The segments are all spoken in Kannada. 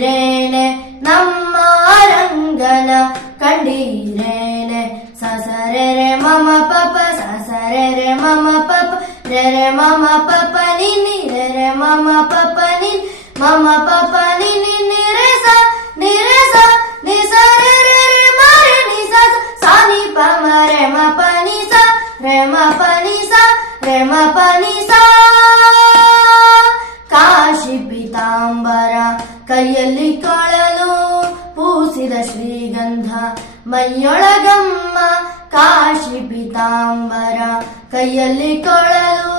ಕಂಡೀರೇನೆ ನಮ್ಮ ರಂಗನ ಕಂಡೀರೇನೆ ಸಸರೆ ಮಮ ಪಪ ಸಸರೆ ಮಮ ಪಪ ರೆರೆ ಮಮ ಪಪ ನಿನ್ನಿ ರೆರೆ ಮಮ ಪಪ ನಿನ್ ಮಮ ಪಪ ನಿನ್ನಿ ನಿರಸ ನಿರಸ ನಿಸ ರೆ ರೆ ರೆ ಮರೆ ನಿಸ ಸಾನಿ ಪಮ ರೆ ಮ ಪ ನಿಸ ರೆ ಮ ಪ ಪೂಸಿದ ಶ್ರೀಗಂಧ ಮೈಯೊಳಗಮ್ಮ ಕಾಶಿ ಪೀತಾಂಬರ ಕೈಯಲ್ಲಿ ಕೊಳಲು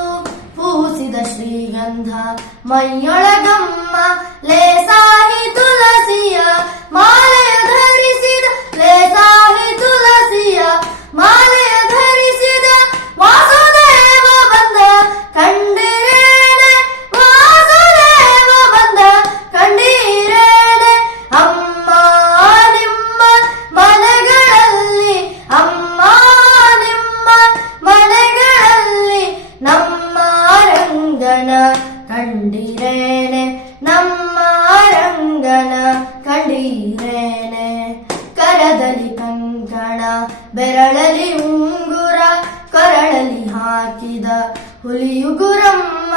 ಪೂಸಿದ ಶ್ರೀಗಂಧ ಮೈಯೊಳಗಮ್ಮ ಲೇಸಾಹಿ ರಂಗನ ಕಂಡಿರೇನೆ, ನಮ್ಮ ರಂಗನ ಕಂಡಿರೇನೆ. ಕರದಲ್ಲಿ ಕಂಕಣ ಬೆರಳಲಿ ಉಂಗುರ ಕೊರಳಲಿ ಹಾಕಿದ ಹುಲಿಯುಗುರಮ್ಮ.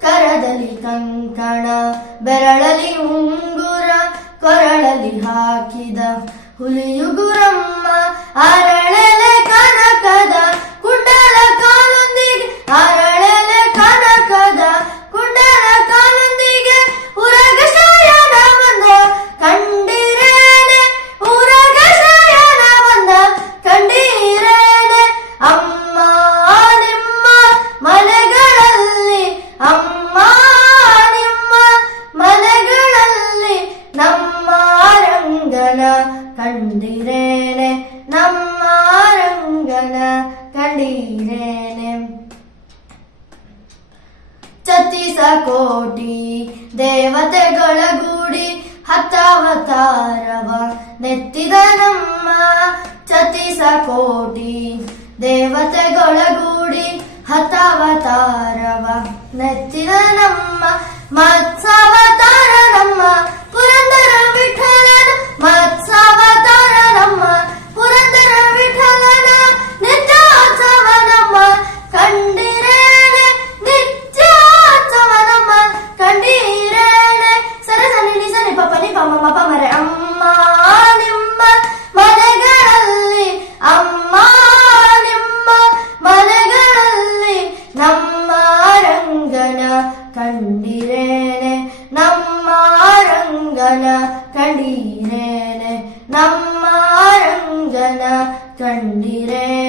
ಕರದಲ್ಲಿ ಕಂಕಣ ಬೆರಳಲಿ ಉಂಗುರ ಕೊರಳಲಿ ಹಾಕಿದ ಹುಲಿಯುಗುರಮ್ಮ. ಅರಳೆಲೆ ರಂಗನ ಕಂಡಿರೇನೆ, ನಮ್ಮ ರಂಗನ ಕಂಡಿರೇನೆ. ಚತಿಸ ಕೋಟಿ ದೇವತೆಗಳಗೂಡಿ ಹತ್ತಾವತಾರವ ನೆತ್ತಿದ ನಮ್ಮ ಚತಿಸ ಕೋಟಿ ದೇವತೆಗಳಗೂಡಿ ಹತಾವತಾರವ ನೆತ್ತಿದ ನಮ್ಮ ಮತ್ಸವತಾರ ರಂಗನ ಕಂಡಿರೇನೆ ನಮ್ಮ ರಂಗನ ಕಂಡಿರೇನೆ